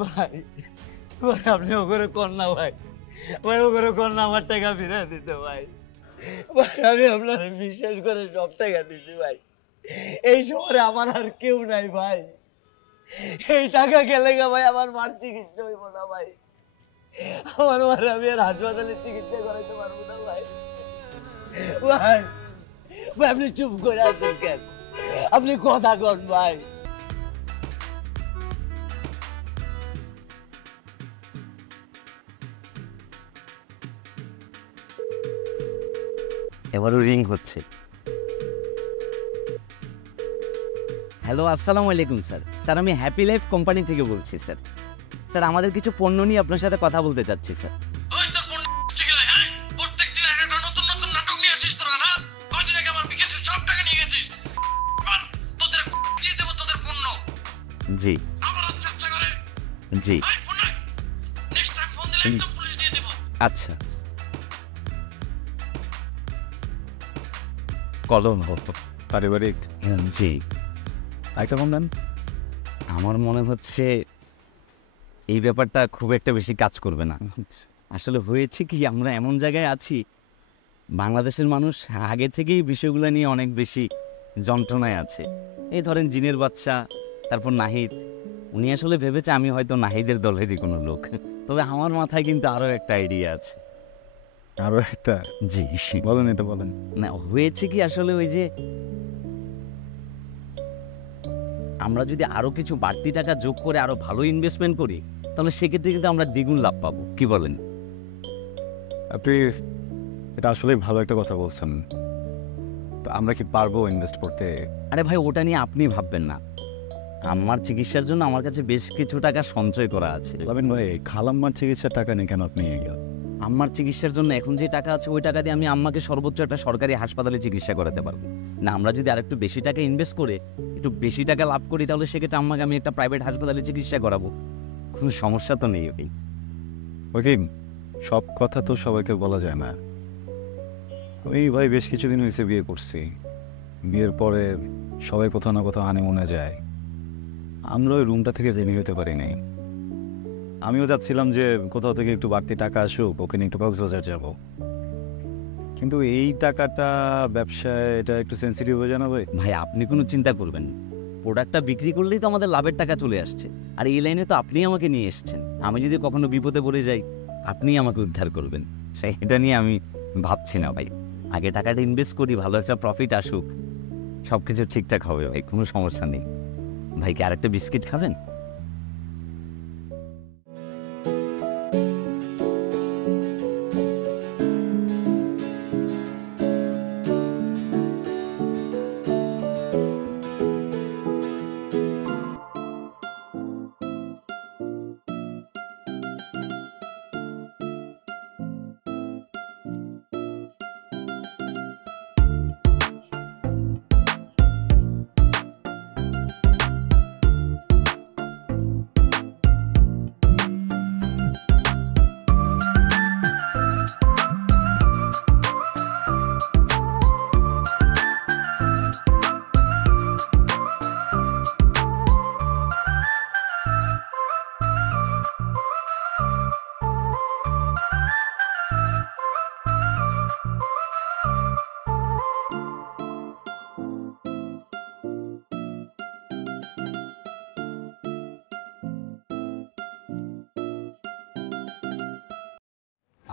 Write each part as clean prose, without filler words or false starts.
ভাই ভাই আপনি ওগুলো কর না ভাই, ভাই ওগুলো কর না, আমার টাকা ফিরে দিতে ভাই। ভাই আমি আপনার বিশ্বাস করে সব টাকা দিচ্ছি ভাই, এই শহরে আমার আর কেউ নাই ভাই, এই টাকা গেলে ভাই আমার মার চিকিৎসা হইব না ভাই, আমার মারে আমি আর হাসপাতালে চিকিৎসা করাইতে পারবো না ভাই। ভাই ভাই আপনি চুপ করে আছেন কেন, আপনি কথা কন ভাই। এবারও রিং হচ্ছে। হ্যালো, আসসালামু আলাইকুম স্যার। স্যার আমি হ্যাপি লাইফ কোম্পানি থেকে বলছি স্যার। স্যার আমাদের কিছু পণ্য নিয়ে আপনার সাথে কথা বলতে চাচ্ছি স্যার। জি জি আচ্ছা, কলম পারিবারিক জি। আরেকটা ফোন দেন। আমার মনে হচ্ছে এই ব্যাপারটা খুব একটা বেশি কাজ করবে না। আসলে হয়েছে কি, আমরা এমন জায়গায় আছি, বাংলাদেশের মানুষ আগে থেকেই বিষয়গুলো নিয়ে অনেক বেশি যন্ত্রণায় আছে। এই ধরেন জিনের বাচ্চা, তারপর নাহিদ, উনি আসলে ভেবেছে আমি হয়তো নাহিদের দলেরই কোনো লোক। তবে আমার মাথায় কিন্তু আরও একটা আইডিয়া আছে। আরো একটা? জি বলেন, এটা বলেন। না, হয়েছে কি আসলে ওই যে আমরা যদি আরো কিছু বাড়তি টাকা যোগ করে আরো ভালো ইনভেস্টমেন্ট করি, তাহলে সেক্ষেত্রে কিন্তু আমরা দ্বিগুণ লাভ পাবো। কি বলেন? আপনি এটা আসলে ভালো একটা কথা বলছেন। তো আমরা কি পারবো ইনভেস্ট করতে? আরে ভাই, ওটা নিয়ে আপনি ভাববেন না। আমার চিকিৎসার জন্য আমার কাছে বেশ কিছু টাকা সঞ্চয় করা আছে। লাবিন ভাই, খালাম্মার চিকিৎসার টাকা নেই কেন আপনি? আম্মার চিকিৎসার জন্য এখন যে টাকা আছে, ওই টাকা দিয়ে আমি আম্মাকে সর্বোচ্চ একটা সরকারি হাসপাতালে চিকিৎসা করাতে পারবো না। আমরা যদি আরেকটু বেশি টাকা ইনভেস্ট করে একটু বেশি টাকা লাভ করি, তাহলে সেক্ষেত্রে আম্মাকে আমি একটা প্রাইভেট হাসপাতালে চিকিৎসা করাবো। কোনো সমস্যা তো নেই ভাই। ওকে, সব কথা তো সবাইকে বলা যায় না। আমি ভাই বেশ কিছুদিন হয়েছে বিয়ে করছি। বিয়ের পরে সবাই কোথাও না কোথাও হানিমুনে যায়, আমরা ওই রুমটা থেকে বেরিয়ে হতে পারি নাই। আমিও যাচ্ছিলাম যে কোথাও থেকে একটু বাড়তি টাকা আসুক, ওকে নিয়ে একটু কক্সবাজার যাব। কিন্তু এই টাকাটা ব্যবসায় এটা একটু সেন্সিটিভ হয়ে যায় না ভাই? ভাই আপনি কোনো চিন্তা করবেন না, প্রোডাক্টটা বিক্রি করলেই তো আমাদের লাভের টাকা চলে আসছে। আর এই লাইনে তো আপনিই আমাকে নিয়ে এসেছেন, আমি যদি কখনো বিপদে পড়ে যাই আপনিই আমাকে উদ্ধার করবেন। সেটা নিয়ে আমি ভাবছি না ভাই। আগে টাকাটা ইনভেস্ট করি, ভালো একটা প্রফিট আসুক, সব কিছু ঠিকঠাক হবে ভাই, কোনো সমস্যা নেই। ভাই কি আরেকটা বিস্কিট খাবেন?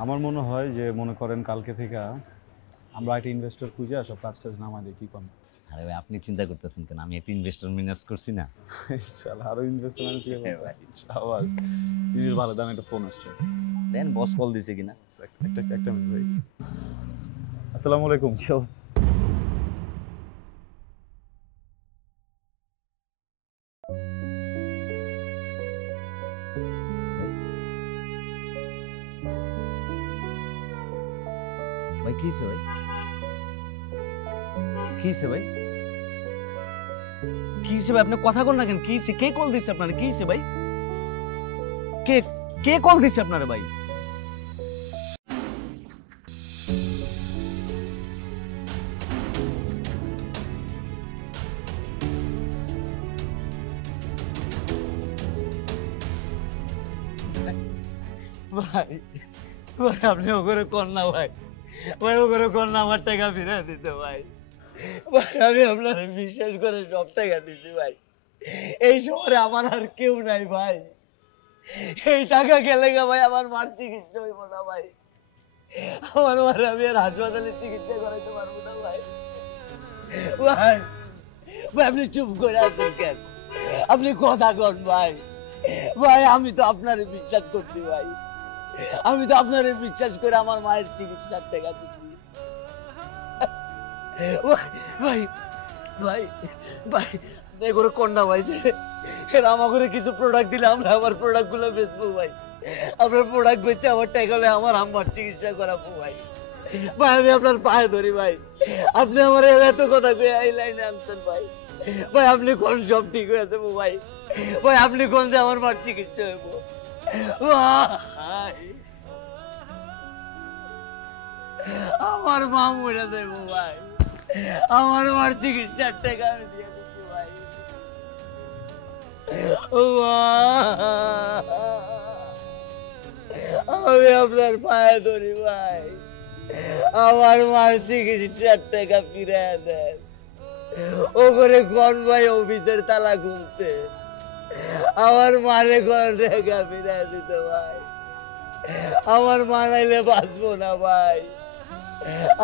আমার মনে হয় যে মনে করেন কালকে থেকে আমরা একটা ইনভেস্টর খুঁজে সব কাজ টাজ নামা দিই, কি করেন? আরে ভাই আপনি চিন্তা করতেছেন কেন? আমি একটা ইনভেস্টর ম্যানেজ করছি না। শালা আরো ইনভেস্টর ম্যানেজ করে আওয়াজ জিনিস ভালো। দাম একটা ফোন আসছে, দেন বস কল দিছে কিনা। একটা মিনিট ভাই। আসসালামু আলাইকুম। কি অবস্থা? ভাই কি হয়েছে ভাই? কি হয়েছে ভাই? কি হয়েছে ভাই? আপনি কথা বল না কেন? কি হয়েছে? কে কল দিচ্ছে আপনারা? কি হয়েছে ভাই? কে কে কল দিচ্ছে আপনারা ভাই? ভাই ভাই আপনি ওগুলো কর না ভাই, ভাই ওগুলো কর না, আমার টাকা ফিরে দিতে ভাই। ভাই আমি আপনার বিশ্বাস করে সব টাকা দিচ্ছি ভাই, এই শহরে আমার আর কেউ নাই ভাই, এই টাকা গেলে ভাই আমার মার চিকিৎসা হইব না ভাই, আমার মার আমি আর হাসপাতালে চিকিৎসা করাইতে পারবো না ভাই। ভাই ভাই আপনি চুপ করে আছেন কেন? আপনি কথা কন ভাই। ভাই আমি তো আপনার বিশ্বাস করছি ভাই, আমি তো আপনার বিশ্বাস করে আমার মায়ের চিকিৎসার টাকা দিচ্ছি। ভাই ভাই ভাই এগুলো কন্যা ভাই, যে এরা আমাকে কিছু প্রোডাক্ট দিলে আমরা আমার প্রোডাক্ট গুলো বেচবো ভাই, আপনার প্রোডাক্ট বেচে আমার টাকা হলে আমার আম্মার চিকিৎসা করাবো ভাই। ভাই আমি আপনার পায়ে ধরি ভাই, আপনি আমার এত কথা কয়ে এই লাইনে আনছেন ভাই। ভাই আপনি কোন সব ঠিক হয়ে যাবো ভাই, ভাই আপনি কোন যে আমার মার চিকিৎসা হইব ভাই, আমার মা মরে যাবো ভাই, আমার মার চিকিৎসার টাকা আমি দিয়ে দিচ্ছি ভাই। আমি আপনার পায়ে ধরি ভাই, আমার মার চিকিৎসার টাকা ফিরে দেন। ও করে কোন ভাই অফিসের তালা খুলতে, আমার মারে কোন টাকা ফিরে দিতে ভাই, আমার মা নাইলে বাঁচবো না ভাই,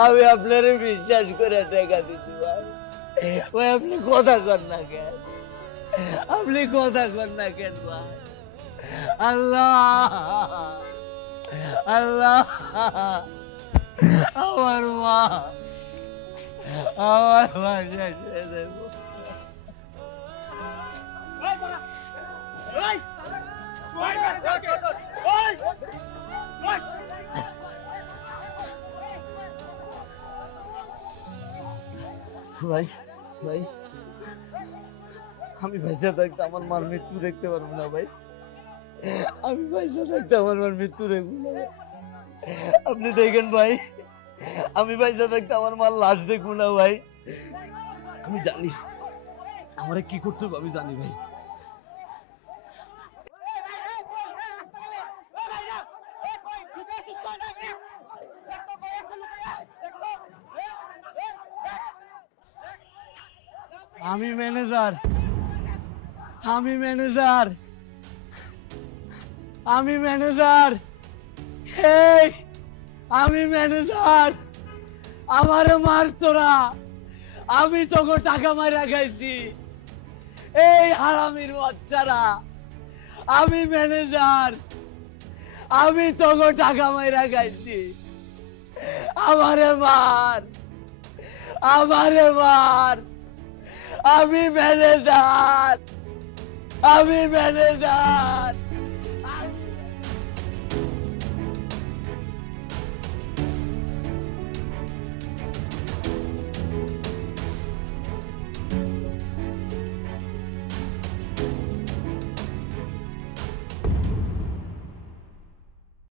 আমি আপনার বিশ্বাস করে টাকা দিচ্ছি ভাই। ভাই আপনি কথা কর না কেন, আপনি কথা কর না কেন ভাই? আল্লাহ আল্লাহ আমার মা, আমার মা শেষে দেব। ভাই ভাই আমি ভাইসা থাকতে আমার মার মৃত্যু দেখতে পারবো না ভাই, আমি ভাইসা থাকতে আমার মার মৃত্যু দেখবো না ভাই। আপনি দেখেন ভাই, আমি ভাইসা থাকতে আমার মার লাশ দেখবো না ভাই। আমি জানি আমার কি করতে হবে, আমি জানি ভাই। আমি ম্যানেজার, আমি ম্যানেজার, আমি ম্যানেজার, এই আমি ম্যানেজার, আমারে মার তোরা, আমি তোকে টাকা মারা খাইছি, এই হারামির বাচ্চারা, আমি ম্যানেজার, আমি তোকে টাকা মারা খাইছি, আমারে মার, আমারে মার, আমি ম্যানেজার, আমি ম্যানেজার।